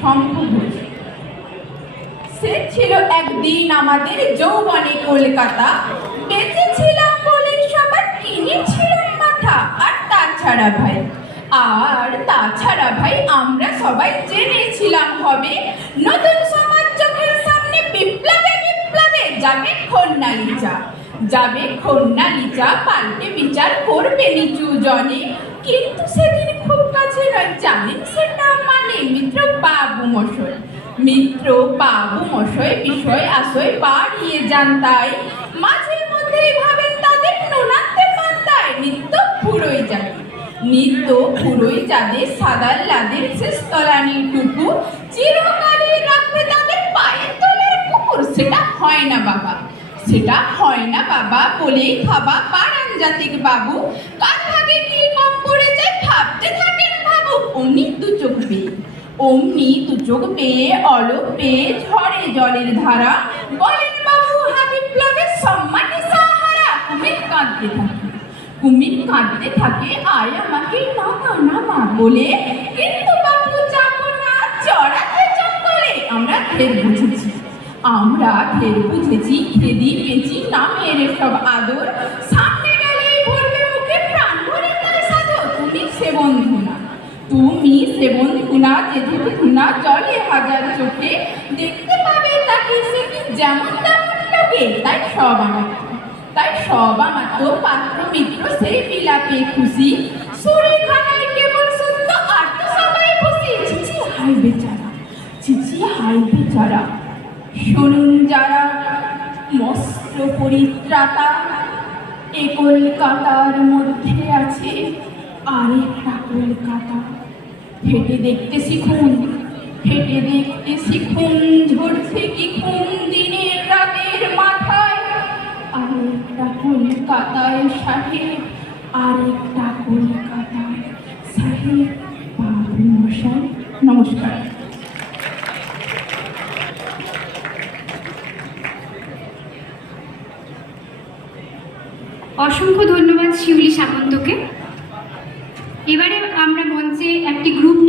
শঙ্খ ঘোষ সে ছিল একদিন আমাদের যৌবনে কলকাতা। বেঁচে ছিলাম বলে সবার কিনেছিলাম মাথা। আর তাছাড়া ভাই, আর তাছাড়া ভাই, আমরা সবাই জেনেছিলাম হবে। নতুন সমাজ চোখের সামনে বিপ্লবে বিপ্লবে যাবে খন্নালিচা যাবে খন্নালিচা পাল্টে বিচার করবে নিচু জনে। কিন্তু সেদিন খুব কাছে নয়, জানেন সেটা? মিত্র বাবু মশাই। মিত্র বাবু মশাই, বিষয় আশয় বাড়িয়ে যান তাই। মাঝে মধ্যেই ভাবেন তাদের নোনাতে পান্তায় নিত্য ফুরোই যাবে। নিত্য ফুরোই যাদের সাদা লাদের শেষ তলানি টুকু চিরকালই রাখবে তাদের পায়ের তলার কুকুর। সেটা হয় না বাবা। সেটা হয় না বাবা বলেই খাবা পাড়ান জাতিক বাবু। কার ভাগে অমনি দু চোখ পেয়ে অমনি দু চোখ পেয়ে অলোক পেয়ে ঝড়ে জলের ধারা। বলেন বাবু, হাবিব প্লবের সম্মানে সাহারা। কুমির কাঁদতে থাকে, কুমির কাঁদতে থাকে, আয় আমাকে না নামা নামা বলে। কিন্তু বাবু, যাব না, চড়াতে জঙ্গলে। আমরা ফের বুঝেছি, আমরা ফের বুঝেছি, খেদি পেঁচি, নামের সব আদর। তুমি সে বন্ধু না যেদিকে ধুনা জলে হাজার চোখে, দেখতে পাবে তাকে সে কি যেমন তেমন লোকে তাই সব আমার তাই সব আমার তো পাত্র মিত্র সেই বিলাপে খুশি। সুরেখানায় কেবল সত্য আর তো সবাই খুশি। ছিছি হাই বেচারা, ছিছি হাই বেচারা। শুনুন যারা মস্ত পরিত্রাতা, এ কলকাতার মধ্যে আছে আরেকটা কলকাতা হেঁটে দেখতে শিখুন হেঁটে দেখতে শিখুন ঝরছে কি খুন দিনের রাতের মাথায়। আরেকটা কলকাতায় সাহেব আরেকটা কলকাতায় সাহেব বাবু মশাই, নমস্কার। অসংখ্য ধন্যবাদ শিউলি সামন্তকে